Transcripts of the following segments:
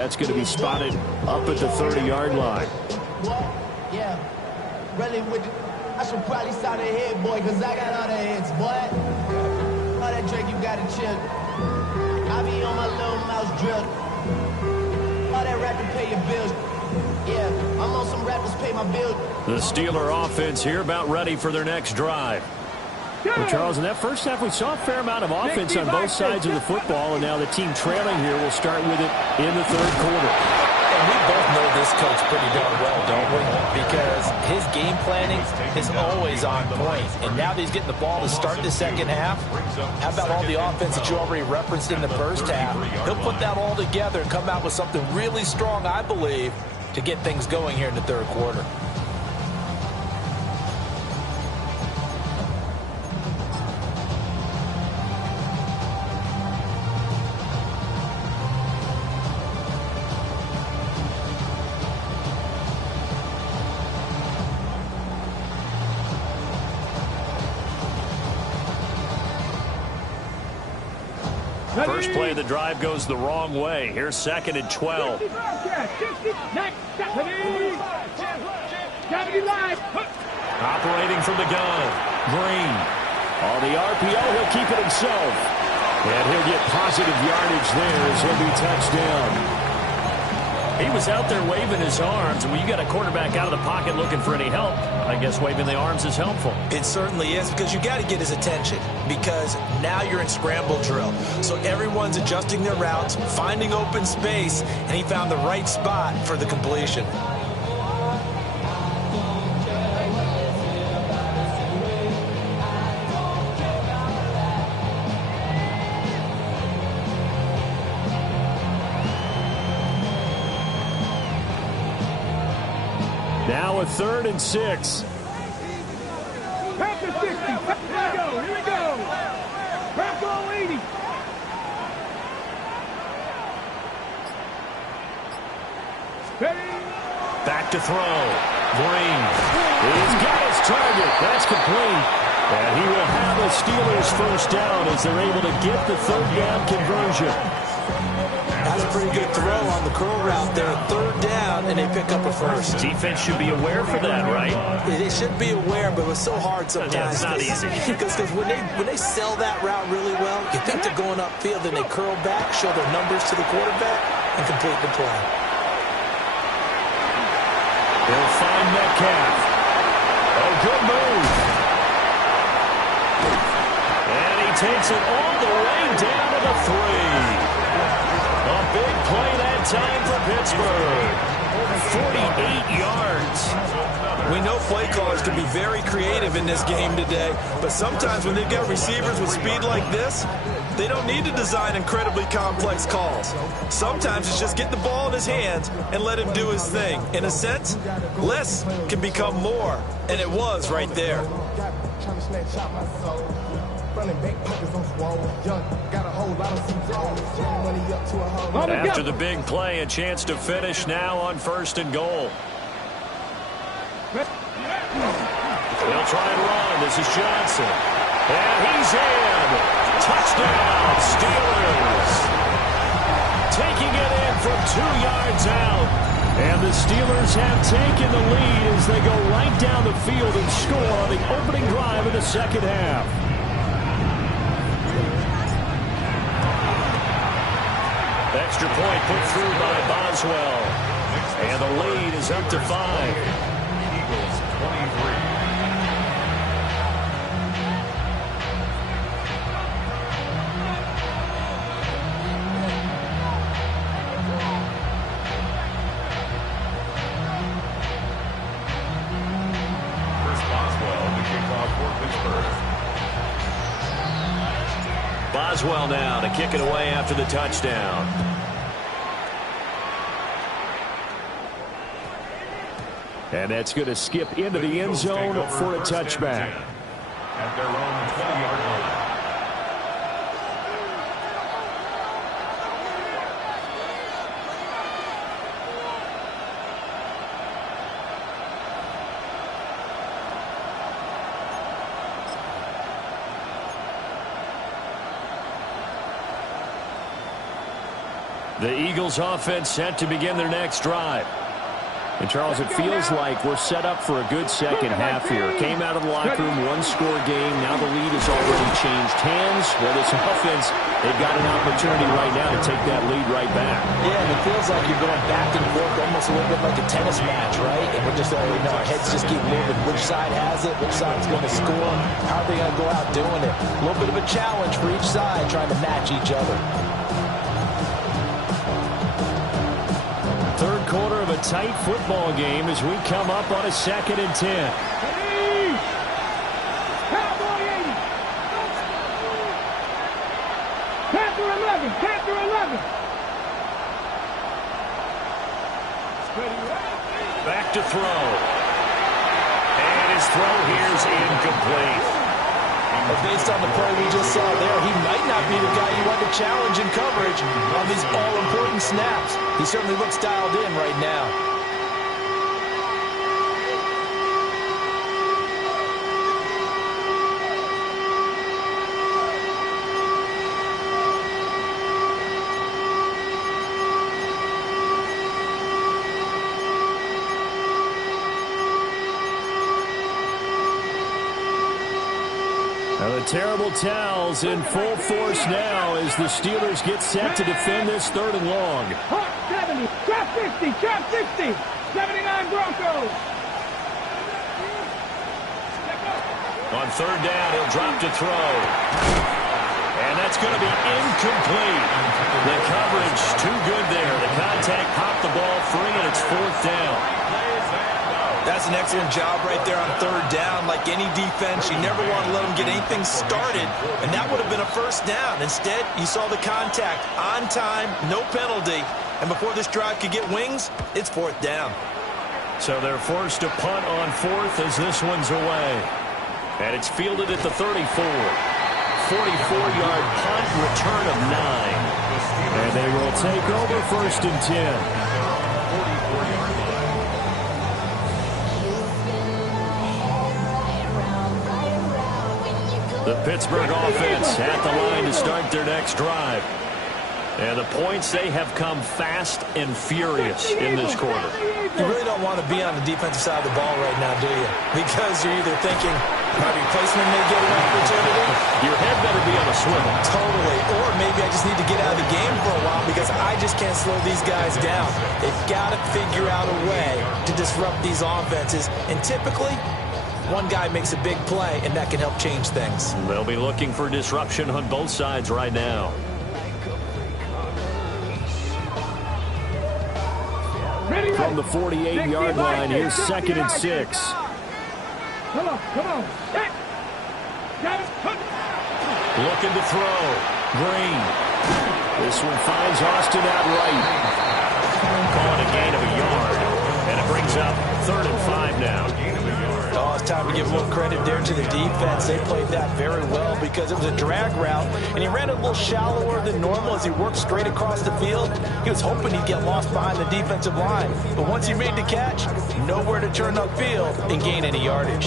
That's going to be spotted up at the 30-yard line. Yeah, really with you. I should probably start a head, boy, because I got all the heads, boy. All that Drake, you got to chill. I be on my little mouse drill. All that rap to pay your bills. Yeah, I'm on some rappers pay my bills. The Steeler offense here about ready for their next drive. Well, Charles, in that first half, we saw a fair amount of offense on both sides of the football, and now the team trailing here will start with it in the third quarter. And we both know this coach pretty darn well, don't we? Because his game planning is always on point. And now that he's getting the ball to start the second half, how about all the offense that you already referenced in the first half? He'll put that all together and come out with something really strong, I believe, to get things going here in the third quarter. First play of the drive goes the wrong way. Here's 2nd and 12. Operating from the gun. Green. On the RPO, he'll keep it himself. And he'll get positive yardage there as he'll be touched down. He was out there waving his arms, and when you got a quarterback out of the pocket looking for any help, I guess waving the arms is helpful. It certainly is, because you got to get his attention, because now you're in scramble drill. So everyone's adjusting their routes, finding open space, and he found the right spot for the completion. Now a 3rd and 6. Back to 60. Here we go. Back on 80. Back to throw. Green. He's got his target. That's complete. And he will have the Steelers first down as they're able to get the third down conversion. That's a pretty good throw on the curl route there. 3rd down, and they pick up a first. Defense should be aware for that, right? They should be aware, but it was so hard sometimes. Yeah, it's not easy. Because when they sell that route really well, you think they're going upfield, and they curl back, show their numbers to the quarterback, and complete the play. They'll find Metcalf. Oh, good move. And he takes it all the way down to the 3. A big play that time for Pittsburgh. 48 yards. We know play callers can be very creative in this game today, but sometimes when they've got receivers with speed like this, they don't need to design incredibly complex calls. Sometimes it's just get the ball in his hands and let him do his thing. In a sense, less can become more, and it was right there. After the big play, a chance to finish now on 1st and goal. They'll try and run. This is Johnson. And he's in. Touchdown, Steelers. Taking it in from 2 yards out. And the Steelers have taken the lead as they go right down the field and score on the opening drive of the second half. Extra point put through by Boswell. And the lead is up to 5. Eagles 23. Boswell now to kick it away after the touchdown. And that's going to skip into the end zone for a touchback. At their own 20-yard line. The Eagles offense set to begin their next drive. And, Charles, it feels like we're set up for a good second half here. Came out of the locker room, one-score game. Now the lead has already changed hands. Well, this offense, they've got an opportunity right now to take that lead right back. Yeah, and it feels like you're going back and forth almost a little bit like a tennis match, right? And we're just already know our heads just keep moving. Which side has it? Which side's going to score? How are they going to go out doing it? A little bit of a challenge for each side trying to match each other. Third quarter of a tight football game as we come up on a 2nd and 10. Cowboy 80. Panther 11. Panther 11. Back to throw. And his throw here is incomplete. Based on the play we just saw there, he might not be the guy you want to challenge in coverage on these all-important snaps. He certainly looks dialed in right now. The terrible towels in full force now as the Steelers get set to defend this 3rd and long. Hawk 70, trap 50, trap 60, 79 Broncos. On 3rd down, he'll drop to throw. And that's going to be incomplete. The coverage too good there. The contact popped the ball free, and it's 4th down. That's an excellent job right there on 3rd down. Like any defense, you never want to let them get anything started, and that would have been a 1st down. Instead, you saw the contact on time, no penalty, and before this drive could get wings, it's 4th down. So they're forced to punt on 4th as this one's away. And it's fielded at the 34. 44-yard punt, return of 9. And they will take over 1st and 10. The Pittsburgh offense at the line to start their next drive. And the points, they have come fast and furious in this quarter. You really don't want to be on the defensive side of the ball right now, do you? Because you're either thinking, my replacement may get an opportunity. Your head better be on a swivel. Totally. Or maybe I just need to get out of the game for a while because I just can't slow these guys down. They've got to figure out a way to disrupt these offenses. And typically, one guy makes a big play, and that can help change things. They'll be looking for disruption on both sides right now. From the 48-yard line, here's 2nd and 6. Come on, come on. Looking to throw. Green. This one finds Austin out right. Calling a gain of a yard. And it brings up 3rd and 5 now. Oh, it's time to give a little credit there to the defense. They played that very well because it was a drag route, and he ran it a little shallower than normal as he worked straight across the field. He was hoping he'd get lost behind the defensive line, but once he made the catch, nowhere to turn upfield and gain any yardage.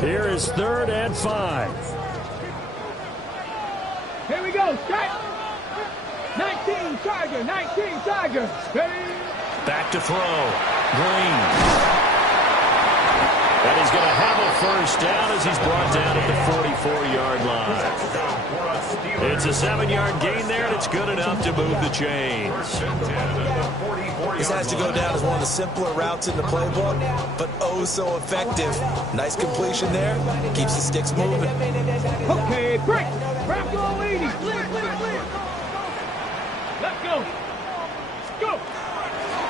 Here is 3rd and 5. Here we go, strike. 19 Tiger, 19 Tiger. Ready? Back to throw. Green. And he's going to have a 1st down as he's brought down at the 44-yard line. It's a 7-yard gain there, and it's good enough to move the chains. This has to go down as one of the simpler routes in the playbook, but oh so effective. Nice completion there. Keeps the sticks moving. Okay, break. Bronco 80. Let's go. Go.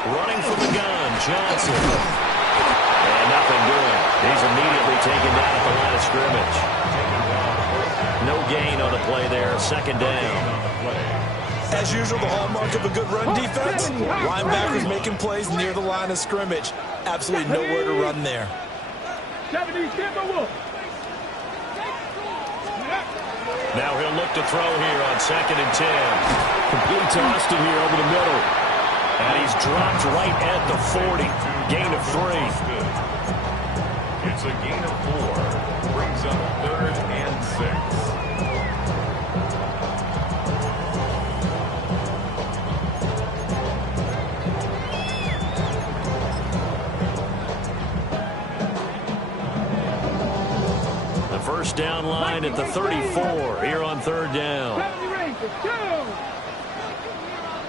Running from the gun, Johnson. And nothing doing. He's immediately taken down at the line of scrimmage. No gain on the play there. 2nd down. As usual, the hallmark of a good run defense, linebackers making plays near the line of scrimmage. Absolutely nowhere to run there. 70 Timberwolves. Now he'll look to throw here on 2nd and 10. Complete to Austin here over the middle. And he's dropped right at the 40. Gain of 3. It's a gain of 4. Brings up 3rd and 6. down line at the 34 here on third down. 70 Rangers, 2.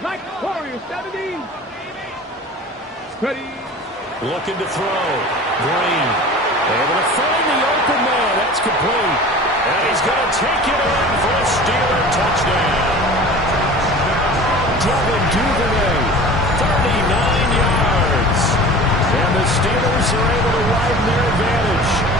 Mike Warrior, 70. Ready. Looking to throw. Green. Able to find the open man. That's complete. And he's going to take it in for a Steeler touchdown. Devin Duvernay, 39 yards. And the Steelers are able to widen their advantage.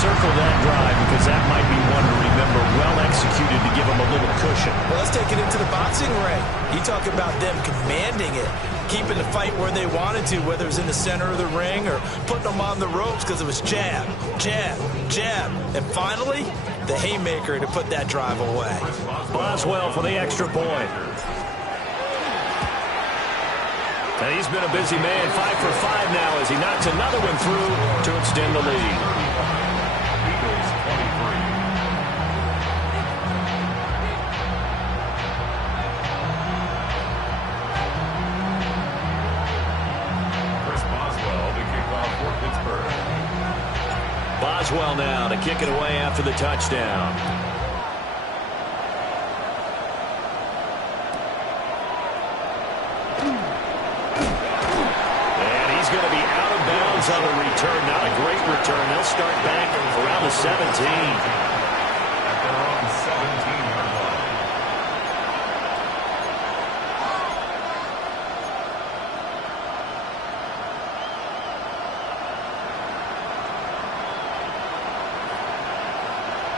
Circle that drive because that might be one to remember. Well executed to give them a little cushion. Well, let's take it into the boxing ring. You talk about them commanding it, keeping the fight where they wanted to, whether it was in the center of the ring or putting them on the ropes because it was jab, jab, jab. And finally, the haymaker to put that drive away. Boswell for the extra point. And he's been a busy man, 5 for 5 now as he knocks another one through to extend the lead. Eagles 23. Chris Boswell to kick off for Pittsburgh. Boswell now to kick it away after the touchdown. On the return, not a great return. They'll start back around the 17. At their own 17-yard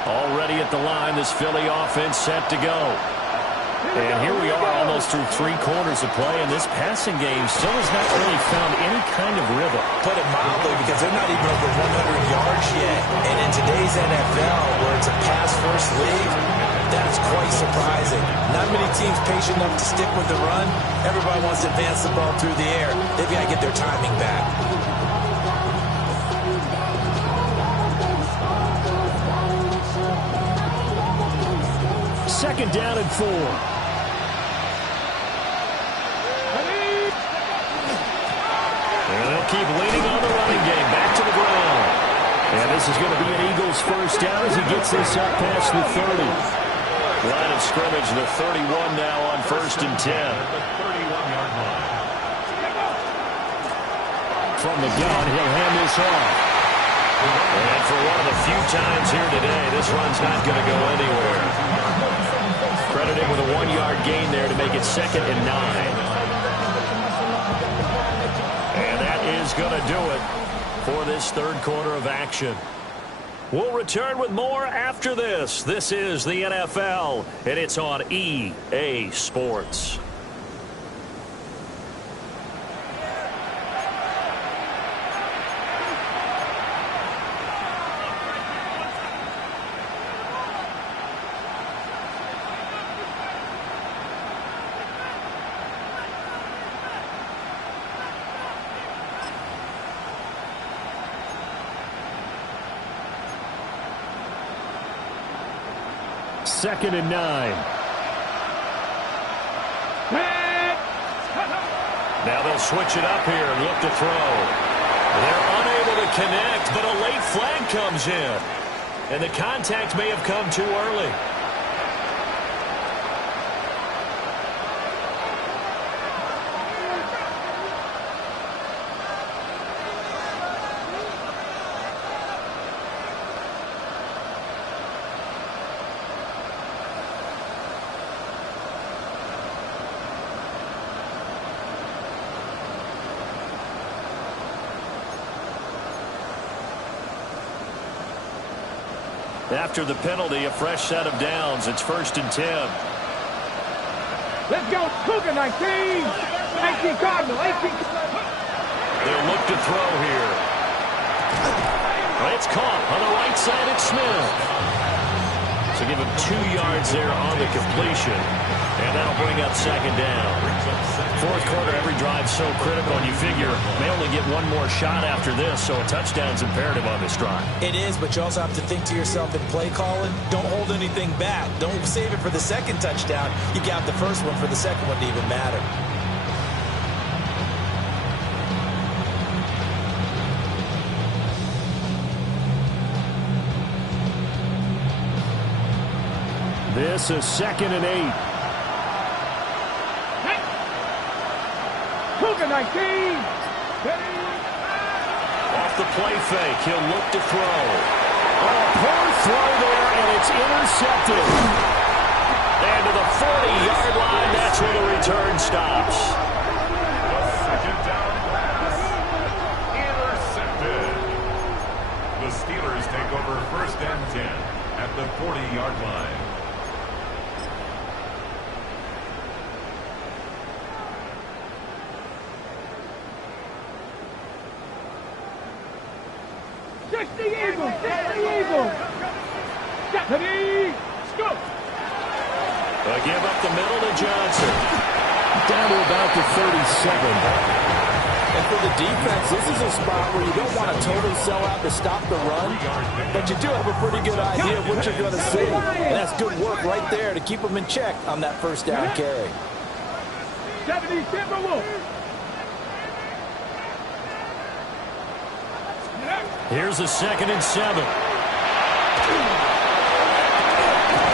line. Already at the line, this Philly offense set to go. And here we are almost through 3 quarters of play, and this passing game still has not really found any kind of rhythm. Put it mildly, because they're not even over 100 yards yet. And in today's NFL, where it's a pass-first league, that's quite surprising. Not many teams patient enough to stick with the run. Everybody wants to advance the ball through the air. They've got to get their timing back. Second down and 4. And they'll keep leaning on the running game. Back to the ground. And this is going to be an Eagles first down as he gets this up past the 30. Line of scrimmage, the 31 now on 1st and 10. The 31-yard line. From the gun, he'll hand this off. And for one of the few times here today, this run's not going to go anywhere. Credited with a 1-yard gain there to make it 2nd and 9. And that is going to do it for this third quarter of action. We'll return with more after this. This is the NFL, and it's on EA Sports. Second and 9. Now they'll switch it up here and look to throw. They're unable to connect, but a late flag comes in. And the contact may have come too early. After the penalty, a fresh set of downs. It's 1st and 10. Let's go, Cougar 19. 19 Cardinal, 18. They'll look to throw here. It's caught on the right side. It's Smith. So give him 2 yards there on the completion. And that'll bring up 2nd down. Fourth quarter, every drive so critical, and you figure may only get one more shot after this, so a touchdown's imperative on this drive. It is, but you also have to think to yourself in play calling, don't hold anything back. Don't save it for the second touchdown. You got the first one for the second one to even matter. This is 2nd and 8. Cougar 19. Off the play fake, he'll look to throw. Oh, poor throw there, and it's intercepted. And to the 40-yard line, that's where the return stops. The second down pass intercepted. The Steelers take over 1st and 10 at the 40-yard line. The Eagles! The Eagles! Stephanie! Scoop! A give up the middle to Johnson. Down to about the 37. And for the defense, this is a spot where you don't want to totally sell out to stop the run, but you do have a pretty good idea of what you're going to see. And that's good work right there to keep them in check on that 1st down carry. 70 Timberwolves! Here's a 2nd and 7.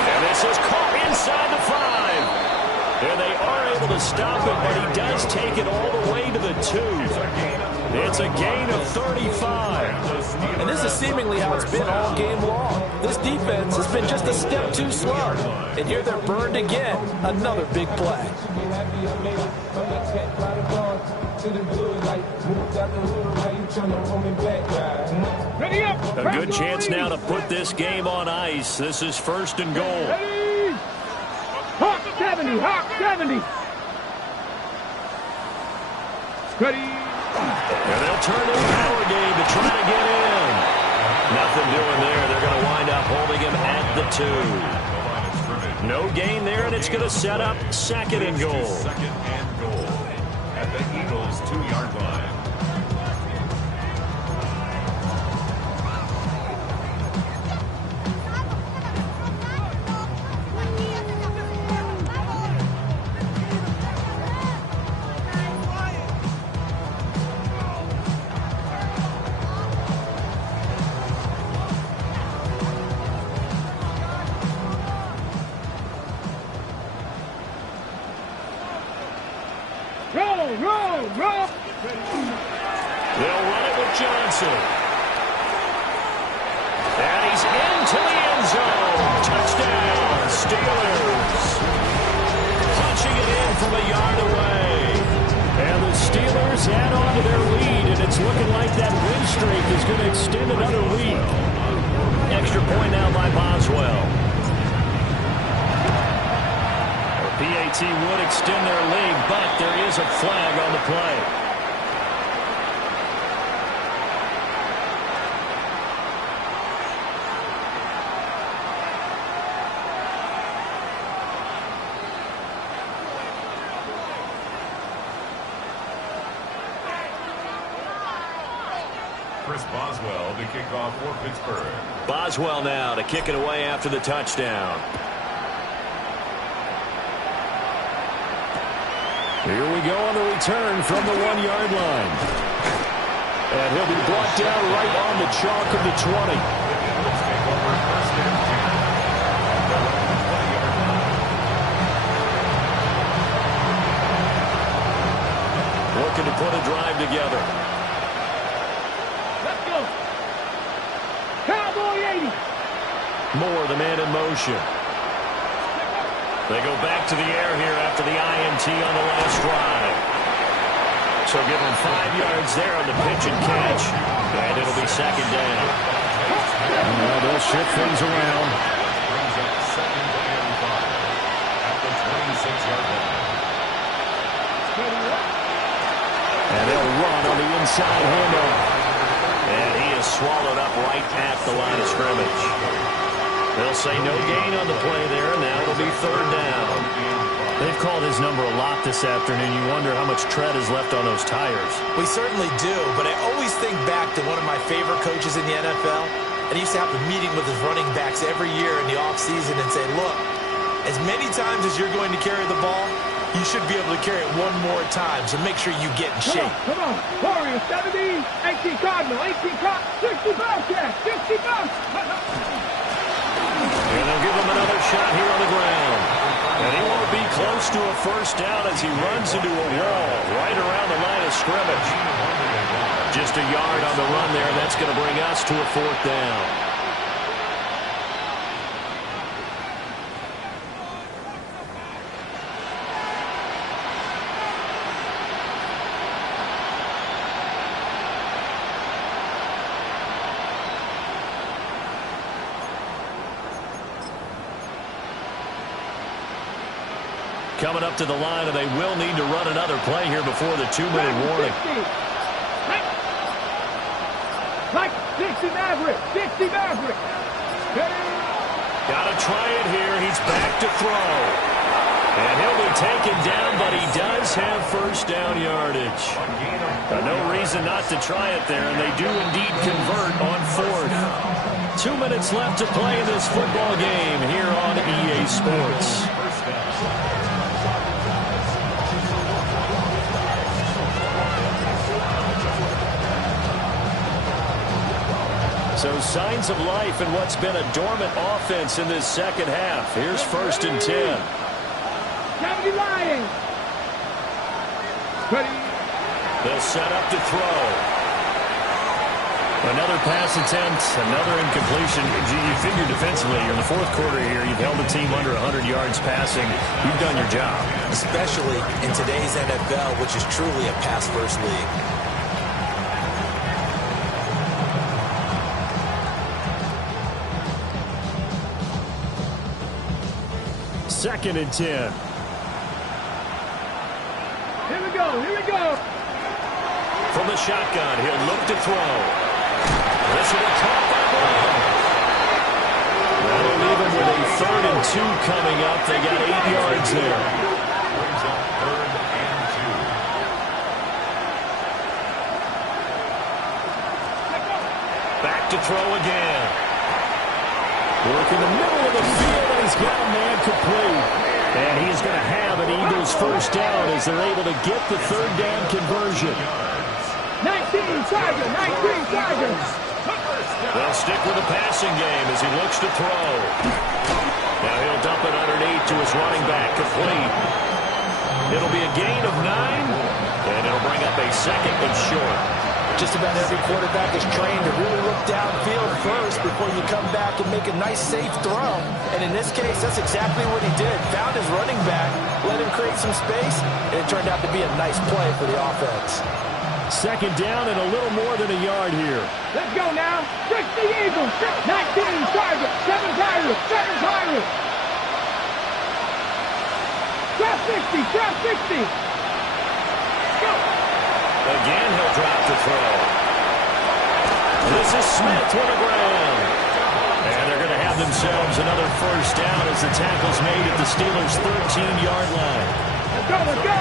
And this is caught inside the 5. And they are able to stop it, but he does take it all the way to the 2. It's a gain of 35. And this is seemingly how it's been all game long. This defense has been just a step too slow. And here they're burned again. Another big play. A good chance now to put this game on ice. This is 1st and goal. Ready? Hawk 70! Hawk 70! Ready? And they'll turn to the power game to try to get in. Nothing doing there. They're going to wind up holding him at the 2. No gain there, and it's going to set up 2nd and goal. 2nd and goal at the Eagles' 2-yard line. Roll! They'll run it with Johnson. And he's into the end zone. Touchdown, Steelers. Punching it in from a yard away. And the Steelers add on to their lead, and it's looking like that win streak is going to extend another week. Extra point now by Boswell. PAT would extend their lead, but there is a flag on the play. Chris Boswell to kick off for Pittsburgh. Boswell now to kick it away after the touchdown. Here we go on the return from the 1-yard line. And he'll be brought down right on the chalk of the 20. Looking to put a drive together. Let's go! Cowboy 80! Moore, the man in motion. They go back to the air here after the INT on the last drive. So give them 5 yards there on the pitch and catch. And it'll be 2nd down. Well, they'll shift things around. Brings up 2nd and 5 at the 26-yard line. And they'll run on the inside handoff. And he is swallowed up right at the line of scrimmage. They'll say no gain on the play there, and now it'll be 3rd down. They've called his number a lot this afternoon. You wonder how much tread is left on those tires. We certainly do, but I always think back to one of my favorite coaches in the NFL, and he used to have a meeting with his running backs every year in the offseason and say, look, as many times as you're going to carry the ball, you should be able to carry it one more time, so make sure you get in shape. Come on, Warriors 70, 18 Cardinal, 18 Cardinal, 60 Bobcats, 60 Bucks. And they'll give him another shot here on the ground. And he won't be close to a first down as he runs into a wall right around the line of scrimmage. Just a yard on the run there. That's going to bring us to a fourth down. Coming up to the line, and they will need to run another play here before the 2-minute warning. 60 Maverick. 60 Maverick. Got to try it here. He's back to throw. And he'll be taken down, but he does have first down yardage. No reason not to try it there, and they do indeed convert on fourth. 2 minutes left to play in this football game here on EA Sports. So signs of life in what's been a dormant offense in this second half. Here's 1st and 10. Kennedy Lying. They'll set up to throw. Another pass attempt, another incompletion. You figure defensively, you're in the fourth quarter here. You've held the team under 100 yards passing. You've done your job. Especially in today's NFL, which is truly a pass-first league. 2nd and 10. Here we go. Here we go. From the shotgun, he'll look to throw. This will be caught by Brown. That'll leave him with a 3rd and 2 coming up. They got 8 yards there. Brings up 3rd and 2. Back to throw again. Work in the middle of the field, and he's got a man complete. And he's going to have an Eagles first down as they're able to get the 3rd down conversion. 19 Tigers, 19 Tigers. They'll stick with the passing game as he looks to throw. Now he'll dump it underneath to his running back, complete. It'll be a gain of 9, and it'll bring up a 2nd and short. Just about every quarterback is trained to really look downfield first before you come back and make a nice, safe throw. And in this case, that's exactly what he did. Found his running back, let him create some space, and it turned out to be a nice play for the offense. 2nd down and a little more than a yard here. Let's go now. 60 Eagles, 19 Tigers, 7 Tigers, 7 Tigers. Trap 60, trap 60. Go. Again, he'll drop the throw. This is Smith with the ground. And they're going to have themselves another first down as the tackle's made at the Steelers' 13-yard line. Let's go, let's go.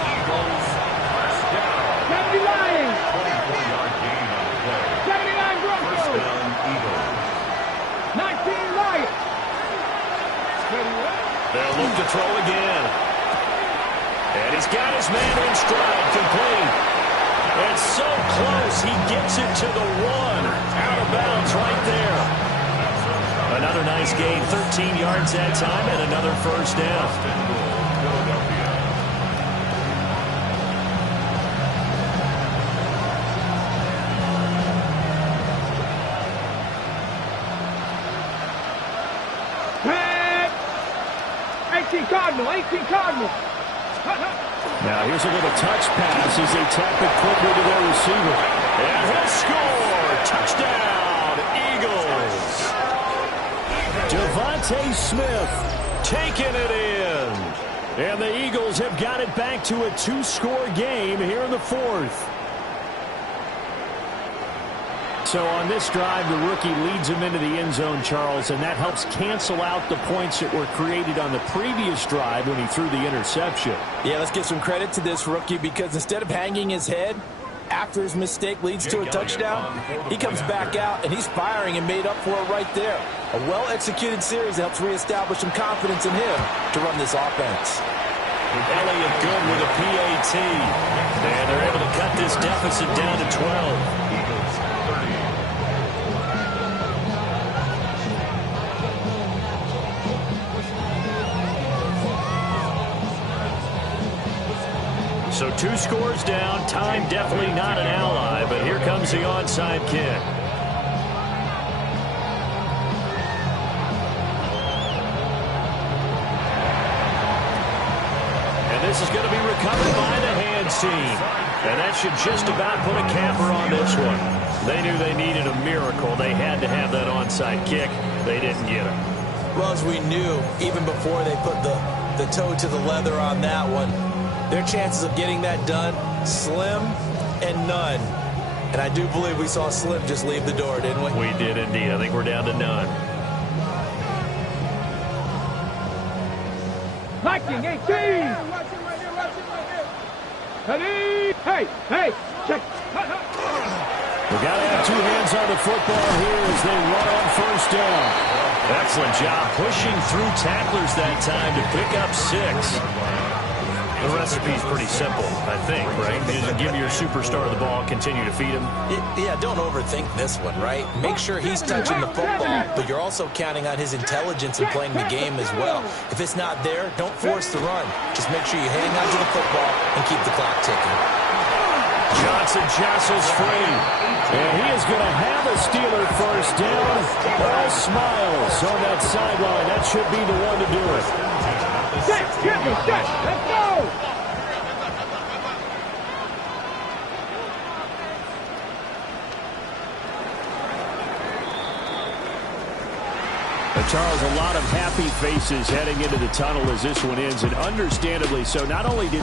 Eagles first down. Kennedy Lying. 24-yard gain on the play. 79 First Broncos. down, Eagles. 19 Lions. They'll look to throw again. And he's got his man in stride, complete. And so close, he gets it to the 1. Out of bounds right there. Another nice gain, 13 yards that time, and another first down. Philadelphia. Hey! 18 Cardinal, 18 Cardinal. Now here's a little touch pass as they tap it quickly to their receiver. And he'll score! Touchdown, Eagles! Devontae Smith taking it in. And the Eagles have got it back to a 2-score game here in the 4th. So on this drive, the rookie leads him into the end zone, Charles, and that helps cancel out the points that were created on the previous drive when he threw the interception. Yeah, let's give some credit to this rookie because instead of hanging his head after his mistake leads to a touchdown, he comes back out and he's firing and made up for it right there. A well-executed series helps reestablish some confidence in him to run this offense. Elliott good with a PAT. And they're able to cut this deficit down to 12. So 2 scores down. Time definitely not an ally, but here comes the onside kick. And this is going to be recovered by the hands team. And that should just about put a capper on this one. They knew they needed a miracle. They had to have that onside kick. They didn't get it. Well, as we knew, even before they put the toe to the leather on that one, their chances of getting that done, slim and none. And I do believe we saw Slim just leave the door, didn't we? We did indeed. I think we're down to none. Blocking 18. Watch it right here, watch it right here. Ready? Hey, check. We got to have 2 hands on the football here as they run on first down. Excellent job pushing through tacklers that time to pick up 6. The recipe's pretty simple, I think, right? You just give your superstar the ball, continue to feed him. Yeah, don't overthink this one, right? Make sure he's touching the football, but you're also counting on his intelligence in playing the game as well. If it's not there, don't force the run. Just make sure you hang on to the football and keep the clock ticking. Johnson jostles free. And he is going to have a Steeler first down. All smiles on that sideline. That should be the one to do it. Set, let's go! Charles, a lot of happy faces heading into the tunnel as this one ends, and understandably so. Not only did they